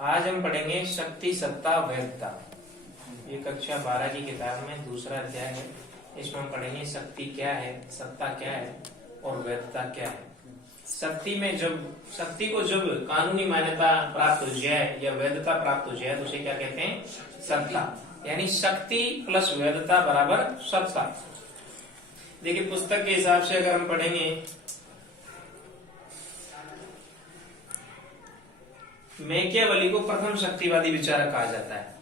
आज हम पढ़ेंगे शक्ति सत्ता वैधता। ये कक्षा 12 की किताब में दूसरा अध्याय है। इसमें हम पढ़ेंगे शक्ति क्या है, सत्ता क्या है और वैधता क्या है। शक्ति को जब कानूनी मान्यता प्राप्त हो जाए या वैधता प्राप्त हो जाए तो उसे क्या कहते हैं, सत्ता। यानी शक्ति प्लस वैधता बराबर सत्ता। देखिए पुस्तक के हिसाब से अगर हम पढ़ेंगे, मैकियावेली को प्रथम शक्तिवादी विचारक कहा जाता है।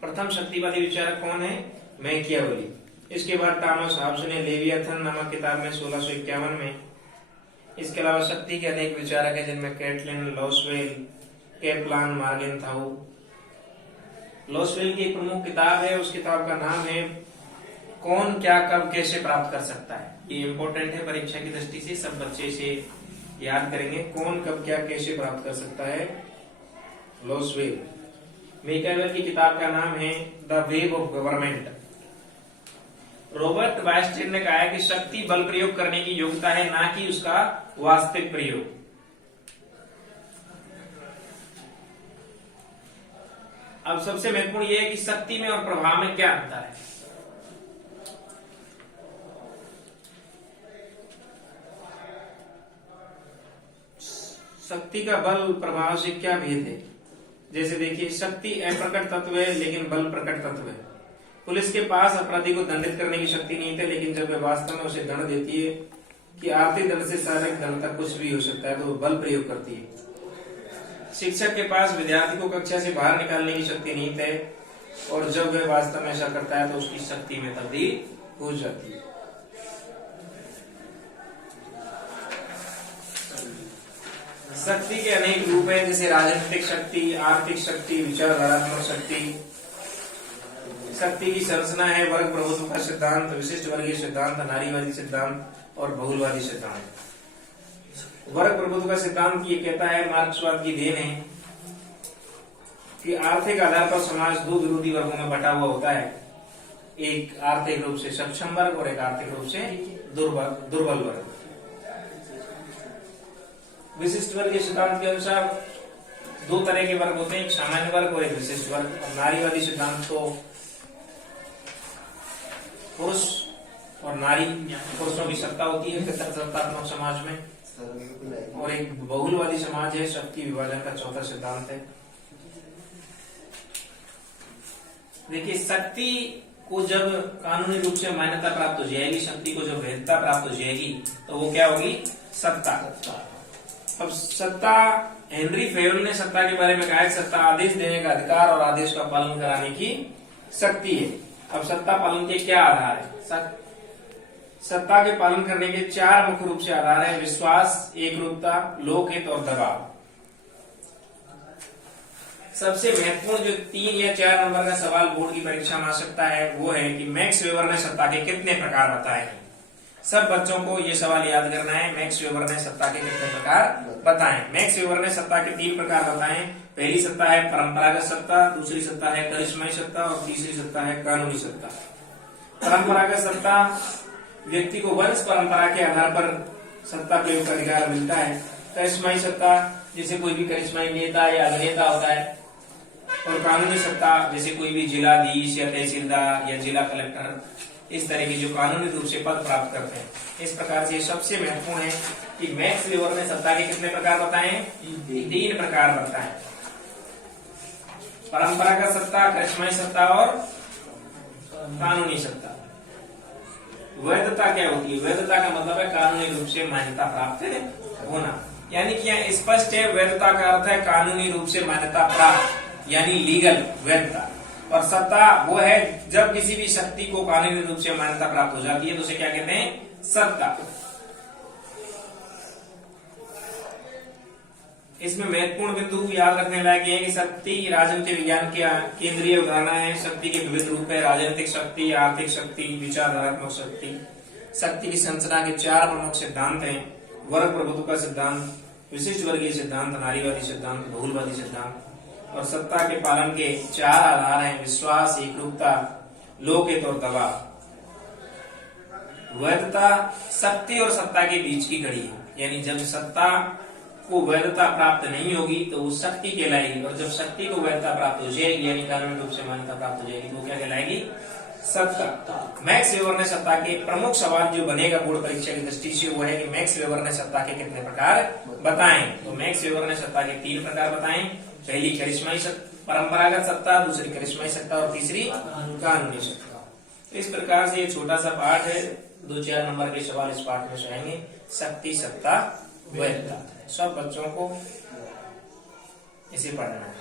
प्रथम शक्तिवादी विचारक कौन है? मैकियावेली। इसके बाद थॉमस हॉब्स ने लेवियाथन नामक किताब में 1651 में। इसके अलावा शक्ति के अनेक विचारक हैं जिनमें कैटलिन, लॉसवेल, कैपलान, मॉर्गेनथाउ। लॉसवेल की एक प्रमुख किताब है, उस किताब का नाम है कौन क्या कब कैसे प्राप्त कर सकता है। ये इंपॉर्टेंट है परीक्षा की दृष्टि से, सब बच्चे इसे याद करेंगे। कौन कब क्या कैसे प्राप्त कर सकता है, लॉसवेल। मैकियावेली की किताब का नाम है the web of government. Robert बायस्टीन ने कहा है कि शक्ति बल प्रयोग करने की योग्यता है, ना कि उसका वास्तविक प्रयोग। अब सबसे महत्वपूर्ण यह है कि शक्ति में और प्रभाव में क्या अंतर है। शक्ति का बल प्रभाव से क्या भेद है? जैसे देखिए, शक्ति अप्रकट तत्व है लेकिन बल प्रकट तत्व है। पुलिस के पास अपराधी को दंडित करने की शक्ति नहीं थी, लेकिन जब वह वास्तव में उसे दंड देती है कि आर्थिक दंड से शारीरिक दंड तक कुछ भी हो सकता है, तो वो बल प्रयोग करती है। शिक्षक के पास विद्यार्थी को कक्षा से बाहर निकालने की शक्ति नहीं थी, और जब वह वास्तव में ऐसा करता है तो उसकी शक्ति में तब्दील हो जाती है। शक्ति के अनेक रूप हैं, जैसे राजनीतिक शक्ति, आर्थिक शक्ति, विचारधारात्मक शक्ति। शक्ति की संरचना है वर्ग प्रभुत्व का सिद्धांत, विशिष्ट वर्गीय सिद्धांत, नारीवादी सिद्धांत और बहुलवादी सिद्धांत। वर्ग प्रभुत्व का सिद्धांत ये कहता है, मार्क्सवाद की देन है, कि आर्थिक आधार पर समाज दो विरोधी वर्गों में बटा हुआ होता है। एक आर्थिक रूप से सक्षम वर्ग और एक आर्थिक रूप से दुर्बल वर्ग। विशिष्ट वर्गीय सिद्धांत के अनुसार दो तरह के वर्ग होते हैं, एक सामान्य वर्ग और एक विशिष्ट वर्ग। नारीवादी सिद्धांत तो पुरुष और नारी, पुरुषों की सत्ता होती है पितृसत्तात्मक समाज में, और एक बहुलवादी समाज है, शक्ति विभाजन का चौथा सिद्धांत है। देखिए, शक्ति को जब कानूनी रूप से मान्यता प्राप्त हो जाएगी, शक्ति को जब वैधता प्राप्त हो जाएगी, तो वो क्या होगी, सत्ता। अब सत्ता, हेनरी फेवल ने सत्ता के बारे में कहा है, सत्ता आदेश देने का अधिकार और आदेश का पालन कराने की शक्ति है। अब सत्ता पालन के क्या आधार है? सत्ता के पालन करने के चार मुख्य रूप से आधार है: विश्वास, एकरूपता, लोकहित और दबाव। सबसे महत्वपूर्ण जो 3 या 4 नंबर का सवाल बोर्ड की परीक्षा में आ सकता है वो है कि मैक्स वेबर ने सत्ता के कितने प्रकार बताए हैं। सब बच्चों को ये सवाल याद करना है, मैक्स वेबर ने सत्ता के कितने प्रकार बताएं। मैक्स वेबर ने सत्ता के 3 प्रकार बताएं। पहली सत्ता है परंपरागत सत्ता, दूसरी सत्ता है करिश्माई सत्ता और तीसरी सत्ता है कानूनी सत्ता। परंपरागत सत्ता, व्यक्ति को वंश परंपरा के आधार पर सत्ता प्रयोग का अधिकार मिलता है। करिश्माई सत्ता, जैसे कोई भी करिश्माई नेता या अभिनेता होता है। और कानूनी सत्ता, जैसे कोई भी जिलाधीश या तहसीलदार या जिला कलेक्टर, इस तरह की जो कानूनी रूप से पद प्राप्त करते हैं। इस प्रकार से सबसे महत्वपूर्ण है कि मैक्स वेबर ने सत्ता के कितने प्रकार बताए? 3 प्रकार बताए: परंपरागत सत्ता, करिश्माई सत्ता और कानूनी सत्ता। वैधता क्या होती है? वैधता का मतलब है कानूनी रूप से मान्यता प्राप्त होना। यानी कि यहाँ स्पष्ट है, वैधता का अर्थ है कानूनी रूप से मान्यता प्राप्त, यानी लीगल वैधता। और सत्ता वो है जब किसी भी शक्ति को कानूनी रूप से मान्यता प्राप्त हो जाती है तो उसे क्या कहते हैं, सत्ता। इसमें महत्वपूर्ण बिंदु याद रखने लायक है कि शक्ति राजनीतिक विज्ञान के केंद्रीय उदाहरण है। शक्ति के विविध रूप है: राजनीतिक शक्ति, आर्थिक शक्ति, विचारधारात्मक शक्ति। शक्ति की संरचना के 4 प्रमुख सिद्धांत हैं: वर्ग प्रभुत्व का सिद्धांत, विशिष्ट वर्गीय सिद्धांत, नारीवादी सिद्धांत, बहुलवादी सिद्धांत। और सत्ता के पालन के 4 आधार हैं: विश्वास, एकरूपता, लोकहित और दबाव। वैधता शक्ति और सत्ता के बीच की कड़ी है, यानी जब सत्ता को वैधता प्राप्त नहीं होगी तो वो शक्ति कहलाएगी, और जब शक्ति को वैधता प्राप्त हो जाएगी यानी कानूनी रूप से मान्यता प्राप्त हो जाएगी तो वो क्या कहलाएगी? सत्ता। मैक्स वेबर ने सत्ता के प्रमुख सवाल जो बनेगा बोर्ड परीक्षा की दृष्टि से वो है कि मैक्स वेबर ने सत्ता के कितने प्रकार बताएं। तो मैक्स वेबर ने सत्ता के 3 प्रकार बताएं। पहली करिश्माई परंपरागत सत्ता, दूसरी करिश्माई सत्ता और तीसरी कानूनी सत्ता। इस प्रकार से ये छोटा सा पाठ है, 2-4 नंबर के सवाल इस पाठ में से आएंगे। शक्ति, सत्ता, वैधता, सब बच्चों को इसे पढ़ना है।